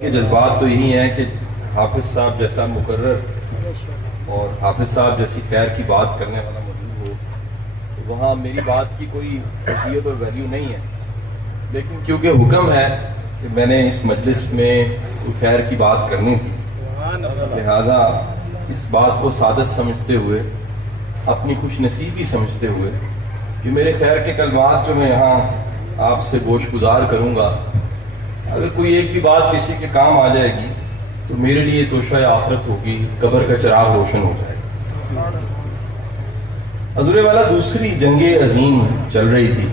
کے جذبات تو یہی ہیں کہ حافظ صاحب جیسا مقرر اور حافظ صاحب جیسی خیر کی بات کرنے والا موجود ہو تو وہاں میری بات کی کوئی حیثیت اور ویلیو نہیں ہے، لیکن کیونکہ حکم ہے کہ میں نے اس مجلس میں کوئی خیر کی بات کرنی تھی، لہٰذا اس بات کو سعادت سمجھتے ہوئے، اپنی خوش نصیبی سمجھتے ہوئے کہ میرے خیر کے کلمات جو میں یہاں آپ سے گوش گزار کروں گا، اگر کوئی ایک بھی بات کسی کے کام آ جائے گی تو میرے لیے توشہ آخرت ہوگی، قبر کا چراغ روشن ہو جائے گا۔ حضور والا دوسری جنگ عظیم چل رہی تھی۔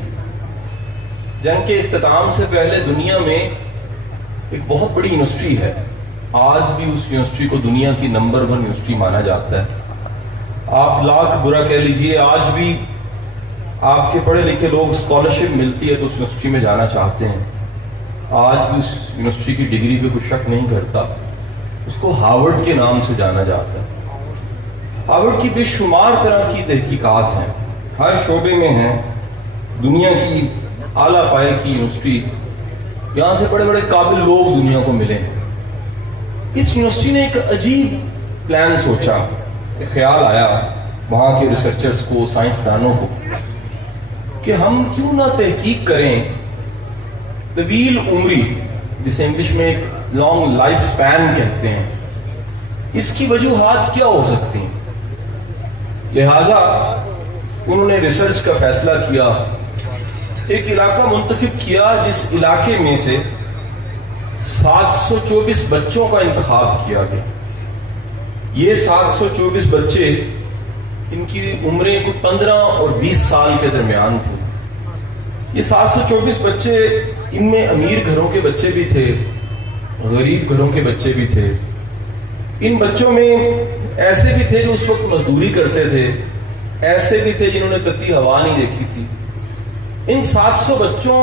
جنگ کے اختتام سے پہلے دنیا میں ایک بہت بڑی یونیورسٹی ہے، آج بھی اس یونیورسٹی کو دنیا کی نمبر 1 یونیورسٹی مانا جاتا ہے۔ آپ لاکھ برا کہہ لیجئے، آج بھی آپ کے پڑھے لکھے لوگ اسکالرشپ ملتی ہے تو اس یونیورسٹی میں جانا چاہتے ہیں۔ آج بھی اس یونیورسٹی کی ڈگری پہ کوئی شک نہیں کرتا، اس کو ہارورڈ کے نام سے جانا جاتا ہے۔ ہارورڈ کی بے شمار طرح کی تحقیقات ہیں، ہر شعبے میں ہیں، دنیا کی اعلیٰ پائے کی یونیورسٹی، یہاں سے بڑے بڑے قابل لوگ دنیا کو ملے ہیں۔ اس یونیورسٹی نے ایک عجیب پلان سوچا، ایک خیال آیا وہاں کے ریسرچرز کو، سائنسدانوں کو، کہ ہم کیوں نہ تحقیق کریں طویل عمری، جسے انگلش میں ایک لانگ لائف سپین کہتے ہیں، اس کی وجوہات کیا ہو سکتی ہیں۔ لہذا انہوں نے ریسرچ کا فیصلہ کیا، ایک علاقہ منتخب کیا جس علاقے میں سے 724 بچوں کا انتخاب کیا گیا۔ یہ 724 بچے، ان کی عمریں کچھ 15 اور 20 سال کے درمیان تھی۔ یہ 724 بچے، ان میں امیر گھروں کے بچے بھی تھے، غریب گھروں کے بچے بھی تھے۔ ان بچوں میں ایسے بھی تھے جو اس وقت مزدوری کرتے تھے، ایسے بھی تھے جنہوں نے تتی ہوا نہیں دیکھی تھی۔ ان 700 بچوں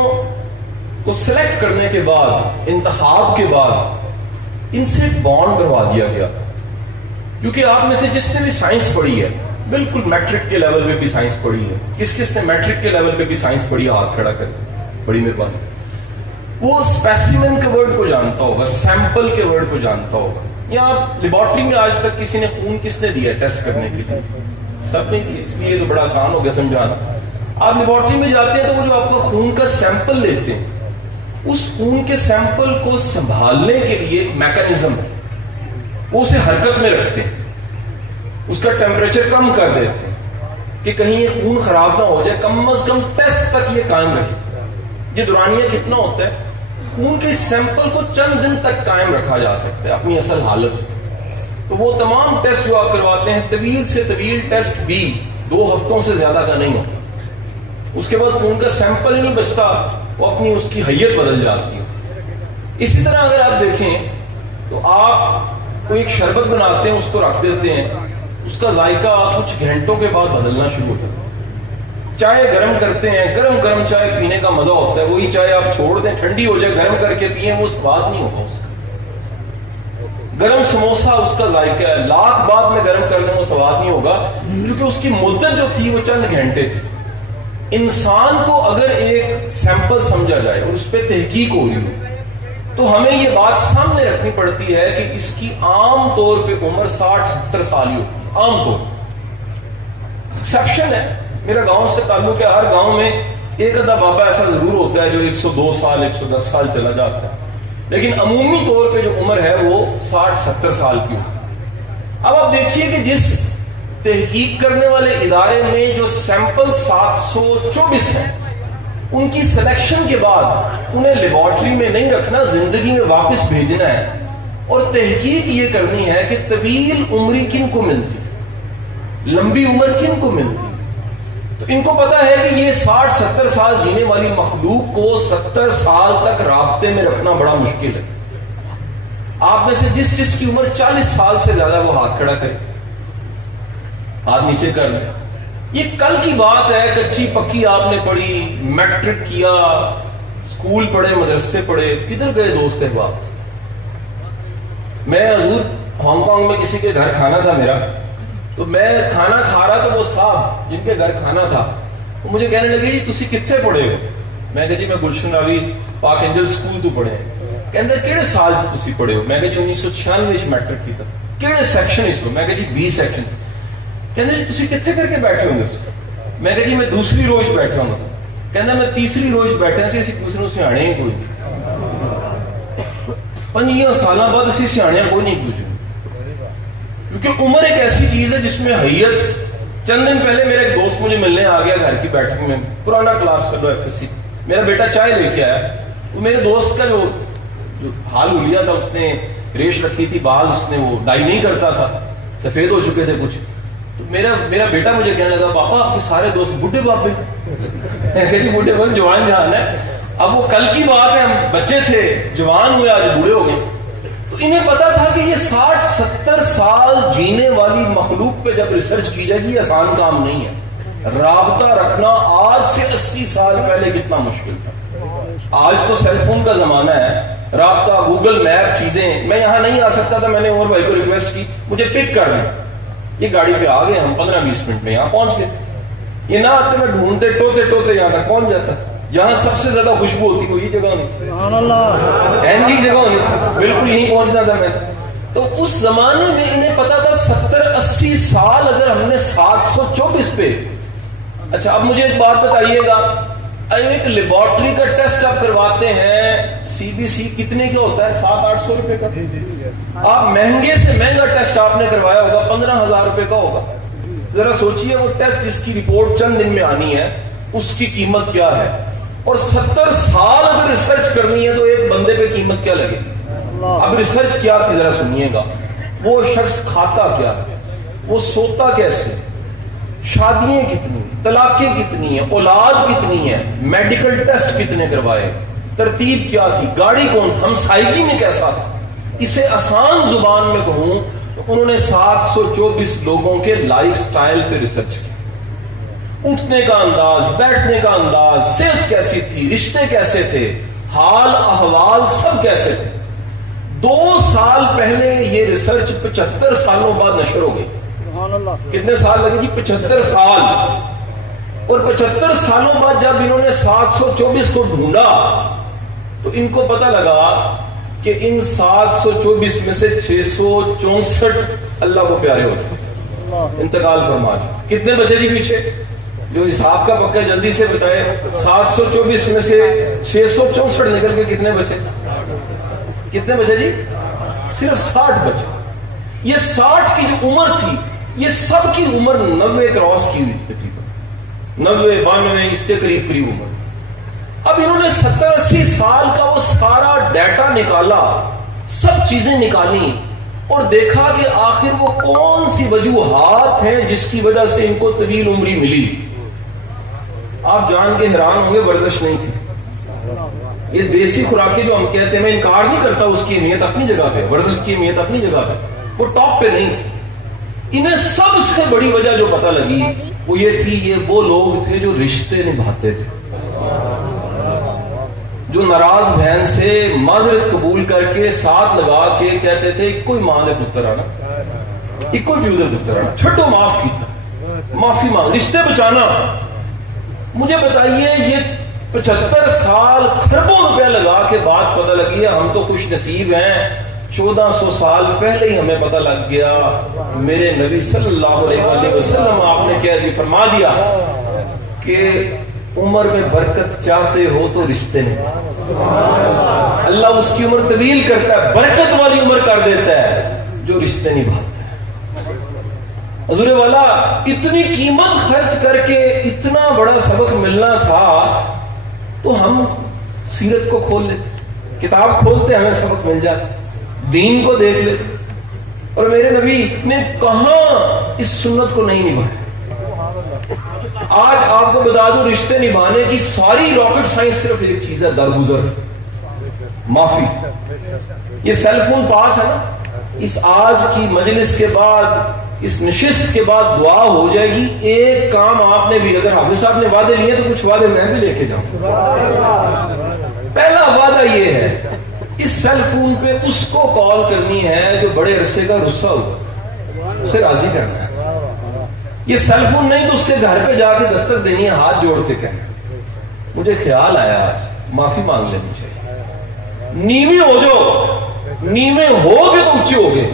کو سلیکٹ کرنے کے بعد، انتخاب کے بعد، ان سے ایک بانڈ کروا دیا گیا، کیونکہ آپ میں سے جس نے بھی سائنس پڑھی ہے، بالکل میٹرک کے لیول پہ بھی سائنس پڑھی ہے، کس نے میٹرک کے لیول پہ بھی سائنس پڑھی ہے، ہاتھ کھڑا کر، بڑی مہربانی۔ وہ اسپیسیمن کے ورڈ کو جانتا ہوگا، سیمپل کے ورڈ کو جانتا ہوگا۔ یا آپ لیبارٹری میں آج تک کسی نے خون کس نے دیا ٹیسٹ کرنے کے لیے؟ سب نہیں دیا، اس لیے تو بڑا آسان ہو گیا سمجھانا۔ آپ لیبارٹری میں جاتے ہیں تو وہ جو آپ کا خون کا سیمپل لیتے ہیں، اس خون کے سیمپل کو سنبھالنے کے لیے ایک میکانزم ہے، وہ اسے حرکت میں رکھتے ہیں، اس کا ٹیمپریچر کم کر دیتے ہیں کہ کہیں یہ خون خراب نہ ہو جائے، کم از کم ٹیسٹ تک یہ قائم رہے۔ یہ دورانیہ کتنا ہوتا ہے؟ خون کے سیمپل کو چند دن تک قائم رکھا جا سکتا ہے اپنی اصل حالت۔ تو وہ تمام ٹیسٹ جو آپ کرواتے ہیں، طویل سے طویل ٹیسٹ بھی 2 ہفتوں سے زیادہ کا نہیں ہوتا، اس کے بعد خون کا سیمپل ہی نہیں بچتا، وہ اپنی اس کی حیت بدل جاتی ہے۔ اسی طرح اگر آپ دیکھیں تو آپ کوئی ایک شربت بناتے ہیں، اس کو رکھ دیتے ہیں، اس کا ذائقہ کچھ گھنٹوں کے بعد بدلنا شروع ہوتا ہے۔ چائے گرم کرتے ہیں، گرم چائے پینے کا مزہ ہوتا ہے، وہی چائے آپ چھوڑ دیں ٹھنڈی ہو جائے، گرم کر کے پیئیں، وہ سواد نہیں ہوگا اس کا۔ گرم سموسہ، اس کا ذائقہ ہے، لاکھ بعد میں گرم کر دیں وہ سواد نہیں ہوگا، کیونکہ اس کی مدت جو تھی وہ چند گھنٹے تھی۔ انسان کو اگر ایک سیمپل سمجھا جائے اور اس پہ تحقیق ہو رہی ہو تو ہمیں یہ بات سامنے رکھنی پڑتی ہے کہ اس کی عام طور پہ عمر 60-70 سال ہی ہوتی ہے، عام طور۔ ایکسیپشن ہے، میرا گاؤں سے تعلق ہے، ہر گاؤں میں ایک آدھا بابا ایسا ضرور ہوتا ہے جو 102 سال 110 سال چلا جاتا ہے، لیکن عمومی طور پہ جو عمر ہے وہ 60-70 سال کی ہوتی ہے۔ اب آپ دیکھیے کہ جس تحقیق کرنے والے ادارے میں جو سیمپل 724 ہیں، ان کی سلیکشن کے بعد انہیں لیبارٹری میں نہیں رکھنا، زندگی میں واپس بھیجنا ہے، اور تحقیق یہ کرنی ہے کہ طویل عمری کن کو ملتی، لمبی عمر کن کو ملتی۔ تو ان کو پتا ہے کہ یہ 60-70 سال جینے والی مخلوق کو 70 سال تک رابطے میں رکھنا بڑا مشکل ہے۔ آپ میں سے جس کی عمر 40 سال سے زیادہ، وہ ہاتھ کھڑا کرے، ہاتھ نیچے کر لیں۔ یہ کل کی بات ہے، کچی پکی آپ نے پڑھی، میٹرک کیا، اسکول پڑھے، مدرسے پڑھے، کدھر گئے دوست احباب؟ میں حضور ہانگ کانگ میں کسی کے گھر کھانا تھا میرا، تو میں کھانا کھا رہا تو وہ صاحب جن کے گھر کھانا تھا وہ مجھے کہنے لگے جی تسی کتنے پڑھے ہو؟ میں کہا جی میں گلشن راوی پاک اینجل اسکول تو پڑھے ہیں۔ ਕਹਿੰਦਾ ਕਿਹੜੇ ਸਾਲ 'ਚ ਤੁਸੀਂ ਪੜ੍ਹੇ ਹੋ? ਮੈਂ ਕਿਹਾ ਜੀ 1996 ਵਿੱਚ ਮੈਟ੍ਰਿਕ ਕੀਤਾ। ਕਿਹੜੇ ਸੈਕਸ਼ਨ ਇਸ ਨੂੰ? ਮੈਂ ਕਿਹਾ ਜੀ 20 ਸੈਕਸ਼ਨ। ਕਹਿੰਦਾ ਜੀ ਤੁਸੀਂ ਕਿੱਥੇ ਕਰਕੇ ਬੈਠੇ ਹੁੰਦੇ ਸੀ? ਮੈਂ ਕਿਹਾ ਜੀ ਮੈਂ ਦੂਸਰੀ ਰੋਜ਼ ਬੈਠਾ ਹੁੰਦਾ ਸੀ। ਕਹਿੰਦਾ ਮੈਂ ਤੀਸਰੀ ਰੋਜ਼ ਬੈਠਾ ਸੀ, ਅਸੀਂ ਦੂਸਰੇ ਨੂੰ ਸਿਆਣੇ ਹੀ ਕੋਈ ਨਹੀਂ। 5 ਸਾਲਾਂ بعد اسی سیاحیاں کو نہیں پوچھیں، کیونکہ عمر ایک ایسی چیز ہے جس میں حیت. چند دن پہلے میرا ایک دوست مجھے ملنے آ گیا گھر کی بیٹھک میں، پرانا کلاس کا ایف ایس سی. میرا بیٹا چائے لے کے آیا. وہ میرے دوست کا جو حال ہولیا تھا، اس نے ریش رکھی تھی، بال اس نے وہ ڈائی نہیں کرتا تھا، سفید ہو چکے تھے کچھ. تو میرا بیٹا مجھے کہنے لگا پاپا آپ کے سارے دوست بڈھے باپے. جی بڈھے باپ جوان جہان ہے. اب وہ کل کی بات ہے، ہم بچے تھے، جوان ہوئے، آج بوڑھے ہو گئے. تو انہیں پتا تھا کہ یہ 60-70 سال جینے والی مخلوق پہ جب ریسرچ کی جائے گی آسان کام نہیں ہے. رابطہ رکھنا آج سے 80 سال پہلے کتنا مشکل تھا. آج تو سیل فون کا زمانہ ہے، رابطہ، گوگل میپ، چیزیں. میں یہاں نہیں آ سکتا تھا، میں نے عمر بھائی کو ریکویسٹ کی مجھے پک کر لیں. یہ گاڑی پہ آ گئے، ہم 15-20 منٹ میں یہاں پہنچ گئے. یہ نہ آتے میں ڈھونڈتے ٹوتے یہاں تک پہنچ جاتا. جہاں سب سے زیادہ خوشبو ہوتی وہ یہ جگہ نہیں تھی، جگہ ہونی تھی، بالکل یہیں پہنچنا تھا میں. تو اس زمانے میں انہیں پتا تھا 70-80 سال اگر ہم نے 724 پہ. اچھا اب مجھے ایک بات بتائیے گا، ایک لیبارٹری کا ٹیسٹ آپ کرواتے ہیں CBC کتنے کا ہوتا ہے؟ 700-800 روپے کا. آپ مہنگے سے مہنگا ٹیسٹ آپ نے کروایا ہوگا 15,000 روپے کا ہوگا. ذرا سوچئے وہ ٹیسٹ جس کی رپورٹ چند دن میں آنی ہے اس کی قیمت کیا ہے. اور 70 سال اگر ریسرچ کرنی ہے تو ایک بندے پہ قیمت کیا لگے. اب ریسرچ کیا تھی ذرا سنیے گا. وہ شخص کھاتا کیا ہے، وہ سوتا کیسے، شادیاں کتنی، طلاقیں کتنی ہیں، اولاد کتنی ہے، میڈیکل ٹیسٹ کتنے کروائے، ترتیب کیا تھی، گاڑی کون، ہمسائیگی میں کیسا تھا. اسے آسان زبان میں کہوں تو انہوں نے 724 لوگوں کے لائف سٹائل پہ ریسرچ کی. اٹھنے کا انداز، بیٹھنے کا انداز، صحت کیسی تھی، رشتے کیسے تھے، حال احوال سب کیسے تھے. 2 سال پہلے یہ ریسرچ 75 سالوں بعد نشر ہو گئی. کتنے سال لگے جی؟ 75 سال. اور 75 سالوں بعد جب انہوں نے 724 کو ڈھونڈا تو ان کو پتہ لگا کہ ان 724 میں سے 664 اللہ کو پیارے ہوتے انتقال فرما چکے. کتنے بچے جی پیچھے؟ جو حساب کا پکا جلدی سے بتائے. 724 میں سے 664 نکل کے کتنے بچے؟ کتنے بچے جی؟ صرف 60 بچے. یہ 60 کی جو عمر تھی، یہ سب کی عمر 90 کراس کی ہوئی تقریباً 90-92 اس کے قریب عمر. اب انہوں نے 70-80 سال کا وہ سارا ڈیٹا نکالا، سب چیزیں نکالی اور دیکھا کہ آخر وہ کون سی وجوہات ہیں جس کی وجہ سے ان کو طویل عمری ملی. آپ جان کے حیران ہوں گے، ورزش نہیں تھی. یہ دیسی خوراکیں جو ہم کہتے ہیں، میں انکار نہیں کرتا اس کی اہمیت اپنی جگہ پہ، ورزش کی اہمیت اپنی جگہ پہ، وہ ٹاپ پہ نہیں تھی. انہیں سب سے بڑی وجہ جو پتہ لگی وہ یہ تھی، یہ وہ لوگ تھے جو رشتے نبھاتے تھے، جو ناراض بہن سے معذرت قبول کر کے ساتھ لگا کے کہتے تھے کوئی ماں دے پتر آنا، کوئی پیو دے پتر آنا، چھٹو معاف کیتا، معافی مانگ، رشتے بچانا. مجھے بتائیے یہ 75 سال کھربوں روپے لگا کے بات پتہ لگی ہے. ہم تو خوش نصیب ہیں، 1400 سال پہلے ہی ہمیں پتہ لگ گیا. میرے نبی صلی اللہ علیہ وسلم آپ نے کہہ دی، فرما دیا کہ عمر میں برکت چاہتے ہو تو رشتے نہیں. اللہ اس کی عمر طویل کرتا ہے، برکت والی عمر کر دیتا ہے جو رشتے نبھاتا ہے. حضور والا اتنی قیمت خرچ کر کے اتنا بڑا سبق ملنا تھا تو ہم سیرت کو کھول لیتے، کتاب کھولتے ہمیں سبق مل جاتا، دین کو دیکھ لیتے. اور میرے نبی نے کہاں اس سنت کو نہیں نبھایا. آج آپ کو بتا دوں، رشتے نبھانے کی ساری راکٹ سائنس صرف ایک چیز ہے، درگزر، معافی. یہ سیل فون پاس ہے نا، اس آج کی مجلس کے بعد، اس نشست کے بعد دعا ہو جائے گی. ایک کام آپ نے بھی، اگر حافظ صاحب نے وعدے لیے تو کچھ وعدے میں بھی لے کے جاؤں. پہلا وعدہ یہ ہے، اس سیل فون پہ اس کو کال کرنی ہے جو بڑے عرصے کا رسا ہوا، اسے راضی کرنا ہے. یہ سیل فون نہیں تو اس کے گھر پہ جا کے دستک دینی ہے، ہاتھ جوڑ کے کہنا مجھے خیال آیا آج معافی مانگ لینی چاہیے. نیوے ہو جو, نیوے ہو گے تو اونچے ہو گے.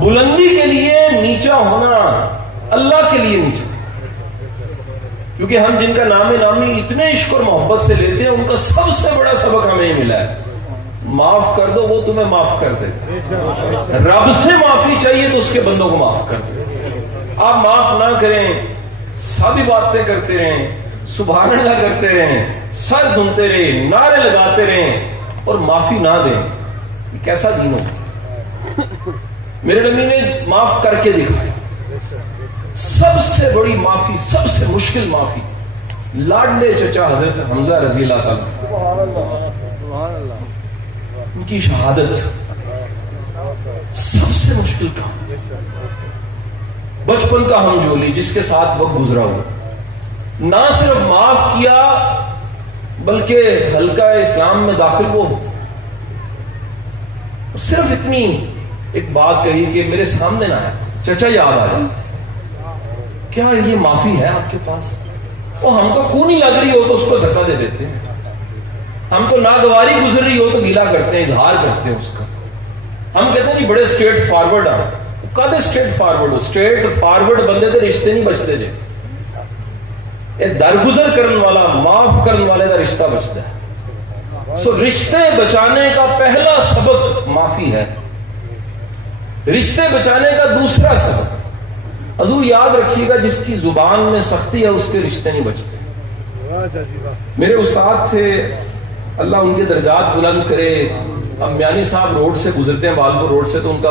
بلندی کے لیے نیچا ہونا اللہ کے لیے نیچا, کیونکہ ہم جن کا نام نامی اتنے عشق اور محبت سے لیتے ہیں, ان کا سب سے بڑا سبق ہمیں ملا ہے, معاف کر دو وہ تمہیں معاف کر دے. رب سے معافی چاہیے تو اس کے بندوں کو معاف کر دے. آپ معاف نہ کریں, سادی باتیں کرتے رہیں, سبحان اللہ کرتے رہیں, سر دھنتے رہیں, نعرے لگاتے رہیں اور معافی نہ دیں, کیسا دین ہو. میرے نبی نے معاف کر کے دکھایا. سب سے بڑی معافی, سب سے مشکل معافی لاڈلے چچا حضرت حمزہ رضی اللہ تعالی ان کی شہادت سب سے مشکل کام. بچپن کا ہم جولی جس کے ساتھ وقت گزرا ہوا, نہ صرف معاف کیا بلکہ حلقہ اسلام میں داخل ہو, صرف اتنی ایک بات کہی کہ میرے سامنے نہ آیا, چچا یاد آ جاتے, کیا یہ معافی ہے آپ کے پاس؟ وہ ہم کو کونی لگ رہی ہو تو اس کو دھکا دے دیتے ہیں, ہم کو ناگواری گزر رہی ہو تو گیلا کرتے ہیں, اظہار کرتے ہیں اس کا. ہم کہتے ہیں جی بڑے اسٹریٹ فارورڈ آ, کدے اسٹریٹ فارورڈ ہو؟ اسٹریٹ فارورڈ بندے کے رشتے نہیں بچتے جی, درگزر کرنے والا, معاف کرنے والے کا رشتہ بچتا ہے. سو رشتے بچانے کا پہلا سبق معافی ہے. رشتے بچانے کا دوسرا سبق, حضور یاد رکھیے گا, جس کی زبان میں سختی ہے اس کے رشتے نہیں بچتے. میرے استاد تھے, اللہ ان کے درجات بلند کرے, اب میانی صاحب روڈ سے گزرتے ہیں, بالپور روڈ سے, تو ان کا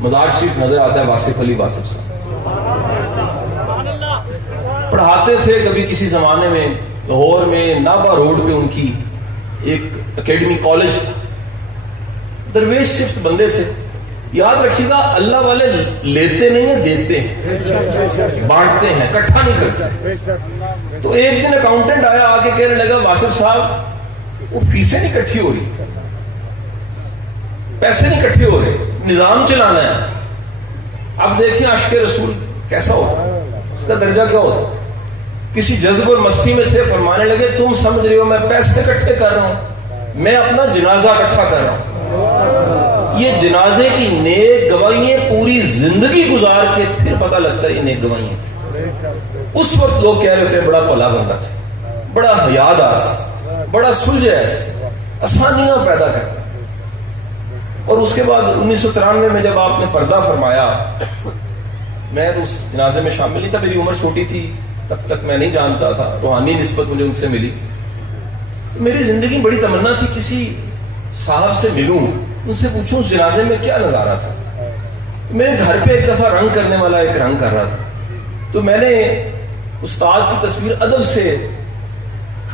مزار شریف نظر آتا ہے, واصف علی واصف صاحب. پڑھاتے تھے کبھی کسی زمانے میں لاہور میں نابا روڈ پہ ان کی ایک اکیڈمی کالج تھا. درویش صرف بندے تھے. یاد رکھیے گا, اللہ والے لیتے نہیں ہیں, دیتے ہیں, بانٹتے ہیں, اکٹھا نہیں کرتے. تو ایک دن اکاؤنٹنٹ آیا, آ کے کہنے لگا واصف صاحب وہ فیسیں نہیں اکٹھی ہو رہی, پیسے نہیں اکٹھے ہو رہے, نظام چلانا ہے. اب دیکھیں عاشق رسول کیسا ہوتا, اس کا درجہ کیا ہوتا. کسی جذب اور مستی میں تھے, فرمانے لگے تم سمجھ رہے ہو میں پیسے اکٹھے کر رہا ہوں, میں اپنا جنازہ اکٹھا کر رہا ہوں. یہ جنازے کی نیک گواہیاں پوری زندگی گزار کے پھر پتہ لگتا ہے یہ نیک گواہیاں. اس وقت لوگ کہہ رہے تھے بڑا بھلا بندہ سے, بڑا حیادار سے, بڑا سلجھا سے, آسانیاں پیدا کرتا. اور اس کے بعد 1993 میں جب آپ نے پردہ فرمایا, میں تو اس جنازے میں شامل نہیں تھا, میری عمر چھوٹی تھی, تب تک میں نہیں جانتا تھا, روحانی نسبت مجھے ان سے ملی. میری زندگی بڑی تمنا تھی کسی صاحب سے ملوں, ان سے پوچھوں اس جنازے میں کیا نظارہ تھا. میرے گھر پہ ایک دفعہ رنگ کرنے والا ایک رنگ کر رہا تھا, تو میں نے استاد کی تصویر ادب سے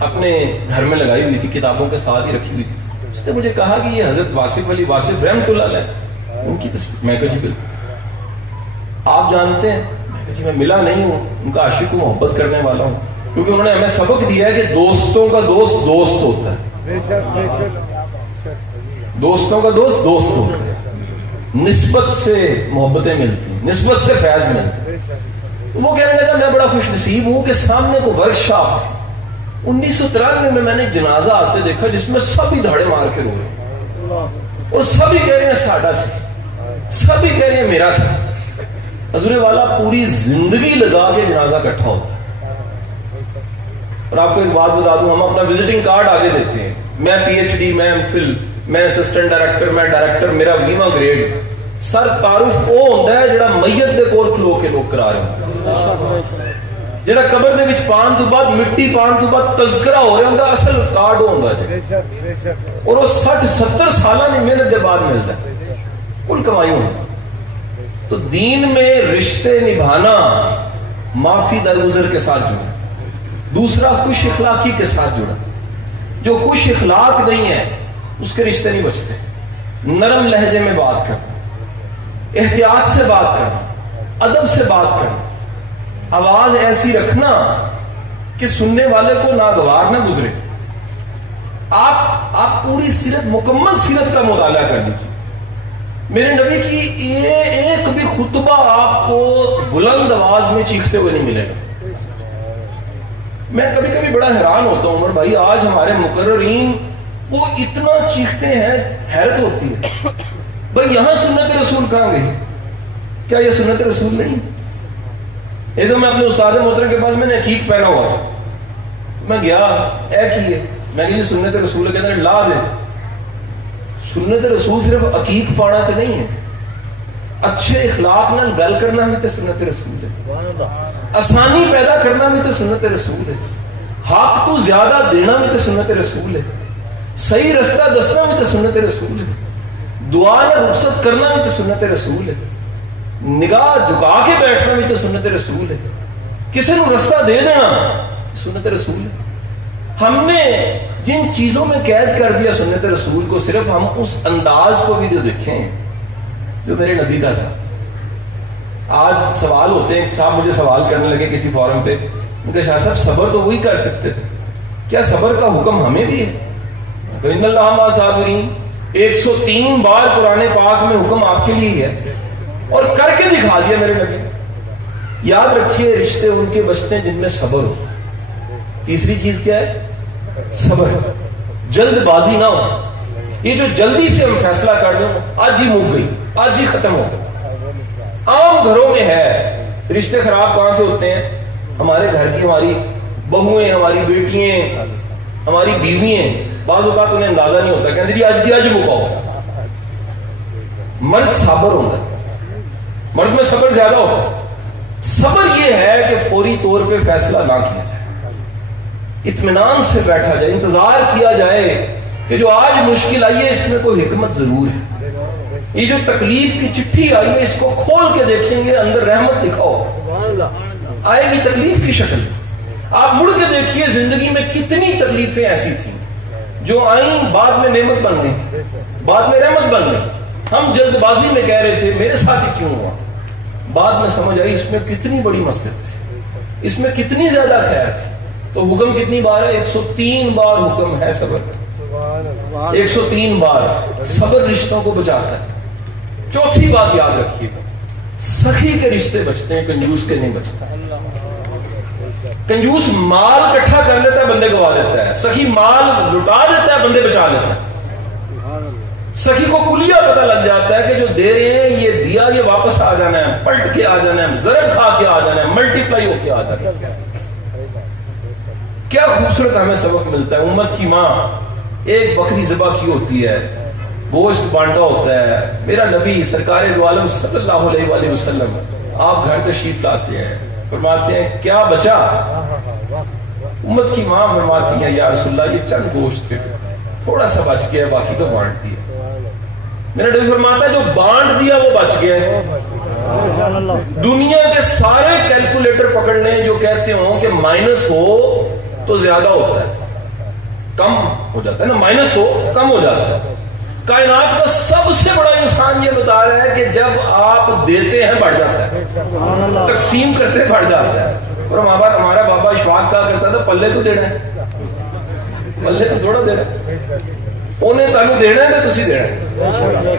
اپنے گھر میں لگائی ہوئی تھی, کتابوں کے ساتھ ہی رکھی ہوئی تھی. اس نے مجھے کہا کہ یہ حضرت واصف علی واصف رحمۃ اللہ علیہ ان کی تصویر. میں کہا جی بالکل. آپ جانتے ہیں؟ میں کہا جی میں ملا نہیں ہوں, ان کا عاشق و محبت کرنے والا ہوں, کیونکہ انہوں نے ہمیں سبق دیا ہے کہ دوستوں کا دوست دوست ہوتا ہے, دوستوں کا دوست دوست ہوتا ہے, نسبت سے محبتیں ملتی ہیں, نسبت سے فیض ملتا ہے. وہ کہنے لگا میں بڑا خوش نصیب ہوں کہ سامنے کو ورک شاپ تھی. 1993 میں نے جنازہ آتے دیکھا جس میں سبھی دھاڑے مار کے رو رہے ہیں, اور سبھی کہہ رہے ہیں ساڈا سے, سبھی کہہ رہے ہیں میرا تھا. حضور والا پوری زندگی لگا کے جنازہ اکٹھا ہوتا ہے. اور آپ کو ایک بات بتا دوں, ہم اپنا وزٹنگ کارڈ آگے دیتے ہیں, میں پی ایچ ڈی, میں ایم فل, میں اسسٹنٹ ڈائریکٹر, میں ڈائریکٹر, میرا 20واں گریڈ. سر تعارف وہ ہوتا ہے جڑا میت دے کول کھلو کے لوگ کرا رہے ہیں, جڑا قبر دے وچ پان تو بعد مٹی پان تو بعد تذکرہ ہو رہا ہوندا, اصل کارڈ ہوندا جی. اور وہ 60-70 سالہ کی محنت دے بعد ملتا ہے, کل کمائی ہوتا. تو دین میں رشتے نبھانا معافی درگزر کے ساتھ جڑا. دوسرا خوش اخلاقی کے ساتھ جڑا. جو خوش اخلاق نہیں ہے اس کے رشتے نہیں بچتے. نرم لہجے میں بات کرنا, احتیاط سے بات کرنا, ادب سے بات کرنا, آواز ایسی رکھنا کہ سننے والے کو ناگوار نہ گزرے. آپ پوری سیرت, مکمل سیرت کا مطالعہ کر لیجیے. میرے نبی کی یہ ایک بھی خطبہ آپ کو بلند آواز میں چیختے ہوئے نہیں ملے گا. میں کبھی کبھی بڑا حیران ہوتا ہوں عمر بھائی, آج ہمارے مقررین وہ اتنا چیختے ہیں، حیرت ہوتی ہے بھائی یہاں سنت رسول کہاں گئی؟ کیا یہ سنت رسول نہیں؟ ایک دم میں اپنے استاد محترم کے پاس، میں نے عقیق پہنا ہوا تھا، میں گیا اے کیے، میں نے سنت رسول کے اندر لا دے. سنت رسول صرف عقیق پانا تو نہیں ہے، اچھے اخلاق نال گل کرنا بھی تو سنت رسول ہے، آسانی پیدا کرنا بھی تو سنت رسول ہے، حق تو زیادہ دینا بھی تو سنت رسول ہے، صحیح رستہ دسنا بھی تو سنت رسول ہے، دعا میں رخصت کرنا بھی تو سنت رسول ہے، نگاہ جھکا کے بیٹھنا بھی تو سنت رسول ہے، کسی کو رستہ دے دینا سنت رسول ہے. ہم نے جن چیزوں میں قید کر دیا سنت رسول کو، صرف ہم اس انداز کو بھی جو دیکھیں جو میرے نبی کا تھا. آج سوال ہوتے ہیں، صاحب مجھے سوال کرنے لگے کسی فورم پہ، ان کے شاہ صاحب صبر تو وہی کر سکتے تھے، کیا صبر کا حکم ہمیں بھی ہے؟ ان اللہ مع الصابرین 103 بار قرآن پاک میں حکم آپ کے لیے ہے، اور کر کے دکھا دیا میرے نبی. یاد رکھیے رشتے ان کے بچتے ہیں جن میں صبر ہو. تیسری چیز کیا ہے؟ صبر، جلد بازی نہ ہو. یہ جو جلدی سے ہم فیصلہ کر دیں آج ہی مک گئی، آج ہی ختم ہو گئی. عام گھروں میں ہے رشتے خراب. کہاں سے ہوتے ہیں؟ ہمارے گھر کی ہماری بہویں، ہماری بیٹیاں، ہماری بیویاں، بعض اوقات انہیں اندازہ نہیں ہوتا، کہتے جی آج مکاؤ. مرد صابر ہوتا ہے، مرد میں صبر زیادہ ہوتا ہے. صبر یہ ہے کہ فوری طور پہ فیصلہ نہ کیا جائے، اطمینان سے بیٹھا جائے، انتظار کیا جائے کہ جو آج مشکل آئی ہے اس میں کوئی حکمت ضرور ہے. یہ جو تکلیف کی چٹھی آئی ہے اس کو کھول کے دیکھیں گے، اندر رحمت دکھاؤ. آئے گی تکلیف کی شکل. آپ مڑ کے دیکھیے زندگی میں کتنی تکلیفیں ایسی تھیں جو آئیں، بعد میں نعمت بن گئی، بعد میں رحمت بن گئی. ہم جلد بازی میں کہہ رہے تھے میرے ساتھ ہی کیوں ہوا، بعد میں سمجھ آئی اس میں کتنی بڑی مصلحت تھی، اس میں کتنی زیادہ خیر تھی. تو حکم کتنی بار ہے؟ 103 بار حکم ہے صبر. 103 بار صبر رشتوں کو بچاتا ہے. چوتھی بات یاد رکھیے گا، سخی کے رشتے بچتے ہیں، کنجوس کے نہیں بچتا. کنجوس مال اکٹھا کر لیتا ہے، بندے گوا دیتا ہے. سخی مال لٹا دیتا ہے، بندے بچا لیتا ہے. سخی کو کلیا پتہ لگ جاتا ہے کہ جو دے رہے ہیں یہ دیا، یہ واپس آ جانا ہے، پلٹ کے آ جانا ہے، ضرب کھا کے آ جانا ہے، ملٹی پلائی ہو کے آ جانا ہے. کیا خوبصورت ہمیں سبق ملتا ہے. امت کی ماں ایک بکری ذبح کی ہوتی ہے، گوشت بانٹا ہوتا ہے. میرا نبی سرکار دو عالم صلی اللہ علیہ وآلہ وسلم آپ گھر تشریف لاتے ہیں، فرماتے ہیں کیا بچا؟ امت کی ماں فرماتی ہیں یا رسول اللہ یہ چند گوشت کے تھوڑا سا بچ گیا، باقی تو بانٹ دیا. میرا نبی فرماتا ہے جو بانٹ دیا وہ بچ گیا ہے. دنیا کے سارے کیلکولیٹر پکڑ لیں جو کہتے ہوں کہ مائنس ہو تو زیادہ ہوتا ہے، کم ہو جاتا ہے نا، مائنس ہو کم ہو جاتا ہے. کائنات کا سب سے بڑا انسان یہ بتا رہا ہے کہ جب آپ دیتے ہیں بڑھ جاتا ہے، تقسیم کرتے بڑھ جاتا ہے. اور ہمارا بابا اشفاق کہا کرتا تھا پلے تو دینا ہے، پلے تو تھوڑا دینا ہے، انہیں تمہیں دینا ہے تو تسی دینا ہے.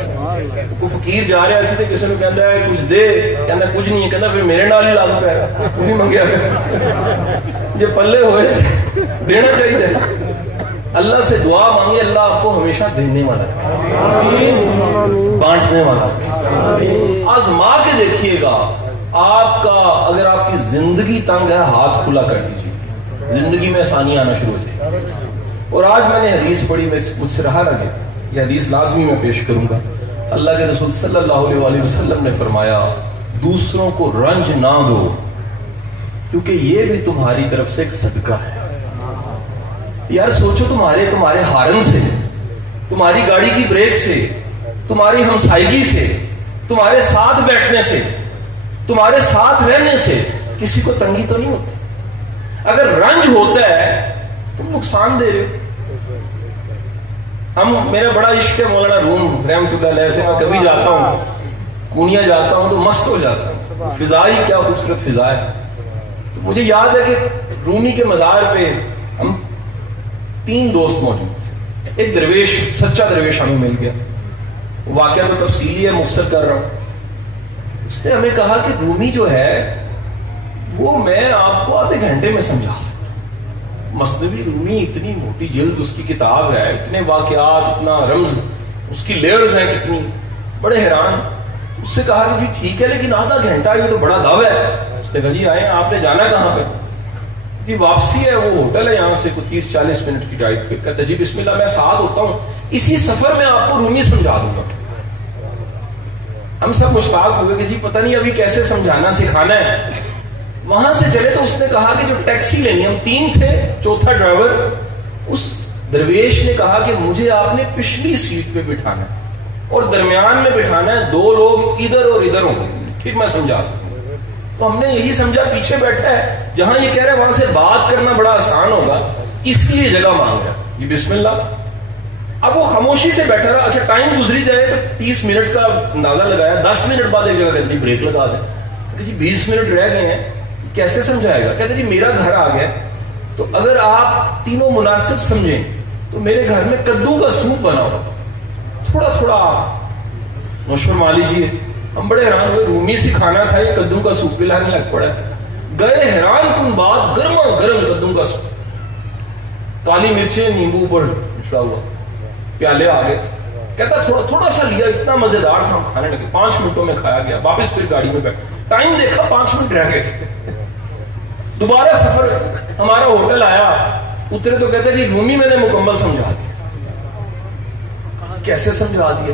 کوئی فقیر جا رہا ہے کسی نے کہتا ہے کچھ دے، کہنا کچھ نہیں ہے، کہتا پھر میرے نال ہی لاگو پائے گا، تو نہیں منگیا جو پلے ہوئے دینا چاہیے. اللہ سے دعا مانگے اللہ آپ کو ہمیشہ دینے والا بانٹنے والا. آزما کے دیکھیے گا آپ کا، اگر آپ کی زندگی تنگ ہے ہاتھ کھلا کر دیجیے، زندگی میں آسانی آنا شروع ہو جائے. اور آج میں نے حدیث پڑھی، مجھ سے رہا نہ گیا، یہ حدیث لازمی میں پیش کروں گا. اللہ کے رسول صلی اللہ علیہ وآلہ وسلم نے فرمایا دوسروں کو رنج نہ دو کیونکہ یہ بھی تمہاری طرف سے ایک صدقہ ہے. یار سوچو تمہارے ہارن سے، تمہاری گاڑی کی بریک سے، تمہاری ہمسائیگی سے، تمہارے ساتھ بیٹھنے سے، تمہارے ساتھ رہنے سے کسی کو تنگی تو نہیں ہوتی. اگر رنج ہوتا ہے تم نقصان دے رہے ہو. میرا بڑا عشق ہے مولانا روم رحمۃ اللہ علیہ سے، میں کبھی جاتا ہوں کونیا جاتا ہوں تو مست ہو جاتا ہوں. فضا ہی کیا خوبصورت فضا ہے. تو مجھے یاد ہے کہ رومی کے مزار پہ ہم 3 دوست موجود تھے. ایک درویش، سچا درویش ہمیں مل گیا. واقعہ تو تفصیلی ہے، مختصر کر رہا ہوں. اس نے ہمیں کہا کہ رومی جو ہے وہ میں آپ کو آدھے گھنٹے میں سمجھا سکتا ہوں. مثنوی رومی اتنی موٹی جلد اس کی کتاب ہے, اتنے واقعات, اتنا رمز, اس کی لیئرز ہیں کتنی, بڑے حیران. اس سے کہا کہ جی ٹھیک ہے لیکن آدھا گھنٹہ یہ تو بڑا دعویٰ ہے. اس نے کہا جی آئے, آپ نے جانا کہاں پہ؟ جی واپسی ہے, وہ ہوٹل ہے یہاں سے کوئی 30-40 منٹ کی ڈرائیو پہ. کہتا جی بسم اللہ, میں ساتھ ہوتا ہوں, اسی سفر میں آپ کو رومی سمجھا دوں گا. ہم سب مشتاق ہوئے کہ جی پتہ نہیں ابھی کیسے سمجھانا سکھانا ہے. وہاں سے چلے تو اس نے کہا کہ جو ٹیکسی لینی, ہم 3 تھے, چوتھا ڈرائیور, اس درویش نے کہا کہ مجھے آپ نے پچھلی سیٹ پہ بٹھانا ہے اور درمیان میں بٹھانا ہے, 2 لوگ ادھر اور ادھر ہوں گے, پھر میں سمجھا سکتا ہوں. تو ہم نے یہی سمجھا پیچھے بیٹھا ہے, جہاں یہ کہہ رہے ہیں وہاں سے بات کرنا بڑا آسان ہوگا, اس کے لیے جگہ مانگ رہا ہے. یہ بسم اللہ. اب وہ خاموشی سے بیٹھا رہا. اچھا ٹائم گزری جائے تو 30 منٹ کا اندازہ لگایا, 10 منٹ بعد ایک جگہ کہتے بریک لگا دیں. کہ جی 20 منٹ رہ گئے ہیں, کیسے سمجھائے گا؟ کہتے جی میرا گھر آ گیا, تو اگر آپ تینوں مناسب سمجھیں تو میرے گھر میں کدو کا سوپ بنا ہو, تھوڑا تھوڑا نوش فرما لیجیے. ہم بڑے حیران ہوئے, رومی سکھانا تھا, یہ کدو کا سوپ پلانے لگ پڑا. گئے حیران کن بات, گرما گرم کدو کا سوپ, کالی مرچیں نیمبو پر مچڑا ہوا, پیالے آ گئے. کہتا تھوڑا تھوڑا سا لیا, اتنا مزیدار تھا, ہم کھانے لگے. 5 منٹوں میں کھایا گیا. واپس پھر گاڑی میں بیٹھا, ٹائم دیکھا 5 منٹ رہ گئے تھے. دوبارہ سفر ہمارا ہوٹل آیا, اترے تو کہتے جی رومی میں نے مکمل سمجھا دیا. کیسے سمجھا دیا؟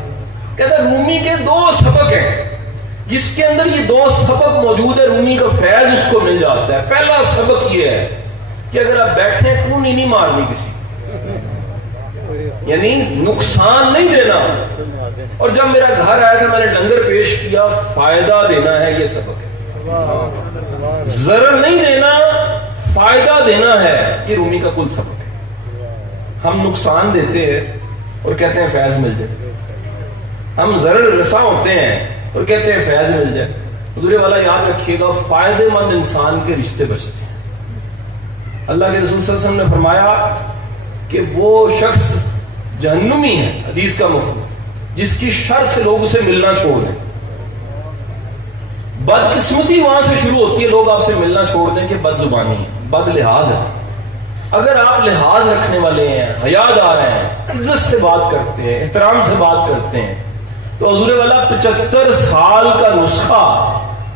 کہتا رومی کے 2 سبق ہیں, جس کے اندر یہ 2 سبق موجود ہے, رومی کا فیض اس کو مل جاتا ہے. پہلا سبق یہ ہے کہ اگر آپ بیٹھیں کونی نہیں مارنی کسی, یعنی نقصان نہیں دینا. اور جب میرا گھر آیا تھا میں نے لنگر پیش کیا, فائدہ دینا ہے, یہ سبق ہے. ضرر نہیں دینا, فائدہ دینا ہے, یہ رومی کا کل سبق ہے. ہم نقصان دیتے ہیں اور کہتے ہیں فیض مل جائے, ہم ضرر رساں ہوتے ہیں اور کہتے ہیں فیض مل جائے. حضور والا یاد رکھیے گا, فائدے مند انسان کے رشتے بچتے ہیں. اللہ کے رسول صلی اللہ علیہ وسلم نے فرمایا کہ وہ شخص جہنمی ہے, حدیث کا مفہوم, جس کی شر سے لوگ اسے ملنا چھوڑ دیں. بدقسمتی وہاں سے شروع ہوتی ہے, لوگ آپ سے ملنا چھوڑ دیں کہ بد زبانی ہے, بد لحاظ ہے. اگر آپ لحاظ رکھنے والے ہیں, حیادار ہیں, عزت سے بات کرتے ہیں, احترام سے بات کرتے ہیں, تو حضور والا 75 سال کا نسخہ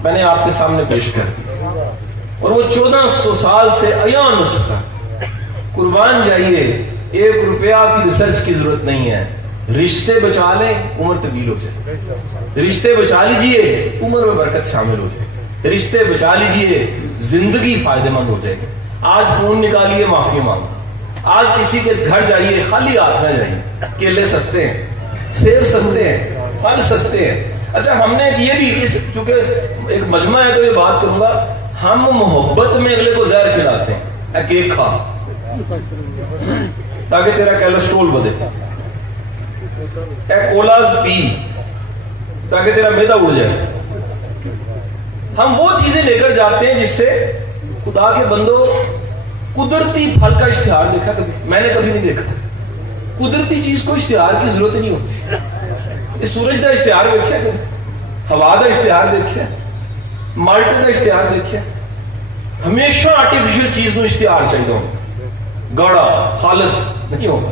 میں نے آپ کے سامنے پیش کر دیا, اور وہ 1400 سال سے عیاں نسخہ. قربان جائیے, 1 روپیہ کی ریسرچ کی ضرورت نہیں ہے. رشتے بچا لیں, عمر طویل ہو جائے. رشتے بچا لیجئے, عمر میں برکت شامل ہو جائے. رشتے بچا لیجئے, زندگی فائدہ مند ہو جائے گی. آج فون نکالیے, معافی مانگو. آج کسی کے گھر جائیے, خالی ہاتھ نہ جائیے. کیلے سستے ہیں, سیب سستے ہیں, پھل سستے ہیں. اچھا ہم نے یہ بھی, اس چونکہ ایک مجمع ہے تو یہ بات کروں گا, ہم محبت میں اگلے کو زہر کھلاتے ہیں. اے کیک کھا تاکہ تیرا کیلسٹرول بدے, اے کولاز پی تاکہ تیرا میدا اڑ جائے. ہم وہ چیزیں لے کر جاتے ہیں جس سے خدا کے بندو قدرتی پھل کا اشتہار دیکھا کبھی؟ میں نے کبھی نہیں دیکھا. قدرتی چیز کو اشتہار کی ضرورت نہیں ہوتی. اس سورج کا اشتہار دیکھا, ہوا کا اشتہار دیکھا, مالٹے کا اشتہار دیکھا. ہمیشہ آرٹیفیشل چیز میں اشتہار چاہیے ہوگا, گاڑا خالص نہیں ہوگا.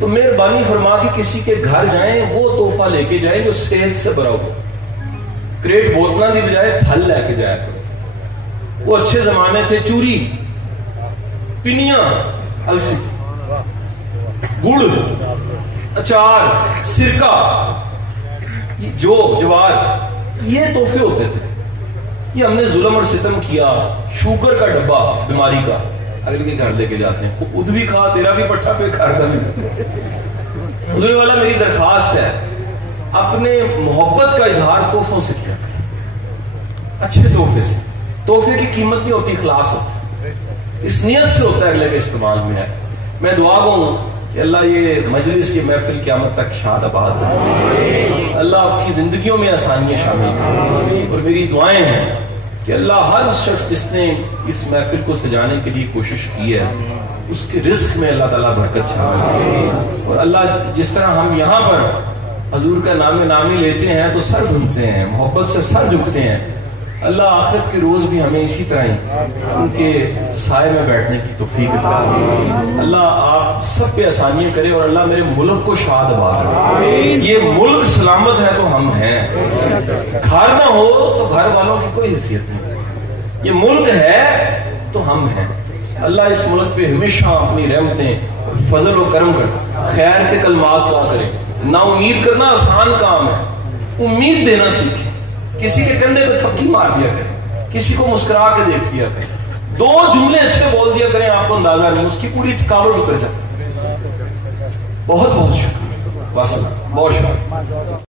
تو مہربانی فرما کے کسی کے گھر جائیں, وہ تحفہ لے کے جائیں جو صحت سے بھرا ہو. کریٹ بوتلوں کی بجائے پھل لے کے جایا کرو. وہ اچھے زمانے تھے, چوری, پنیاں, السی, گڑ, اچار, سرکہ, جو جوار, یہ تحفے ہوتے تھے. یہ ہم نے ظلم اور ستم کیا. شوگر کا ڈبہ بیماری کا اگلے کے گھر لے کے جاتے ہیں, خود بھی کھا, تیرا بھی پٹھا پہ, گھر کا بھی. حضور والا میری درخواست ہے, اپنے محبت کا اظہار تحفوں سے کیا کریں, اچھے تحفے سے. تحفے کی قیمت نہیں ہوتی, اخلاص ہوتا ہے, اس نیت سے ہوتا ہے اگلے کے استعمال میں ہے. میں دعا گوں کہ اللہ یہ مجلس, یہ محفل قیامت تک شاد آباد رہے. اللہ آپ کی زندگیوں میں آسانیاں شامل کرے. اور میری دعائیں ہیں کہ اللہ ہر اس شخص جس نے اس محفل کو سجانے کے لیے کوشش کی ہے, اس کے رزق میں اللہ تعالیٰ برکت شامل کرے. اور اللہ جس طرح ہم یہاں پر حضور کا نام نامی لیتے ہیں تو سر دھنتے ہیں, محبت سے سر جھکتے ہیں, اللہ آخرت کے روز بھی ہمیں اسی طرح ہی ان کے سائے میں بیٹھنے کی توفیق عطا فرمائے۔ اللہ آپ سب پہ آسانیاں کرے، اور اللہ میرے ملک کو شاد آباد رکھے۔ یہ ملک سلامت ہے تو ہم ہیں، گھر نہ ہو تو گھر والوں کی کوئی حیثیت نہیں، یہ ملک ہے تو ہم ہیں۔ اللہ اس ملک پہ ہمیشہ اپنی رحمتیں فضل و کرم کر خیر کے کلمات دعا کرے۔ نا امید کرنا آسان کام ہے، امید دینا سیکھیں۔ کسی کے کندھے پہ تھپکی مار دیا کریں، کسی کو مسکرا کے دیکھ دیا کریں، 2 جملے اچھے بول دیا کریں، آپ کو اندازہ نہیں اس کی پوری تھکاوٹ اتر جاتی ہے۔ بہت بہت شکریہ، بس بہت شکریہ۔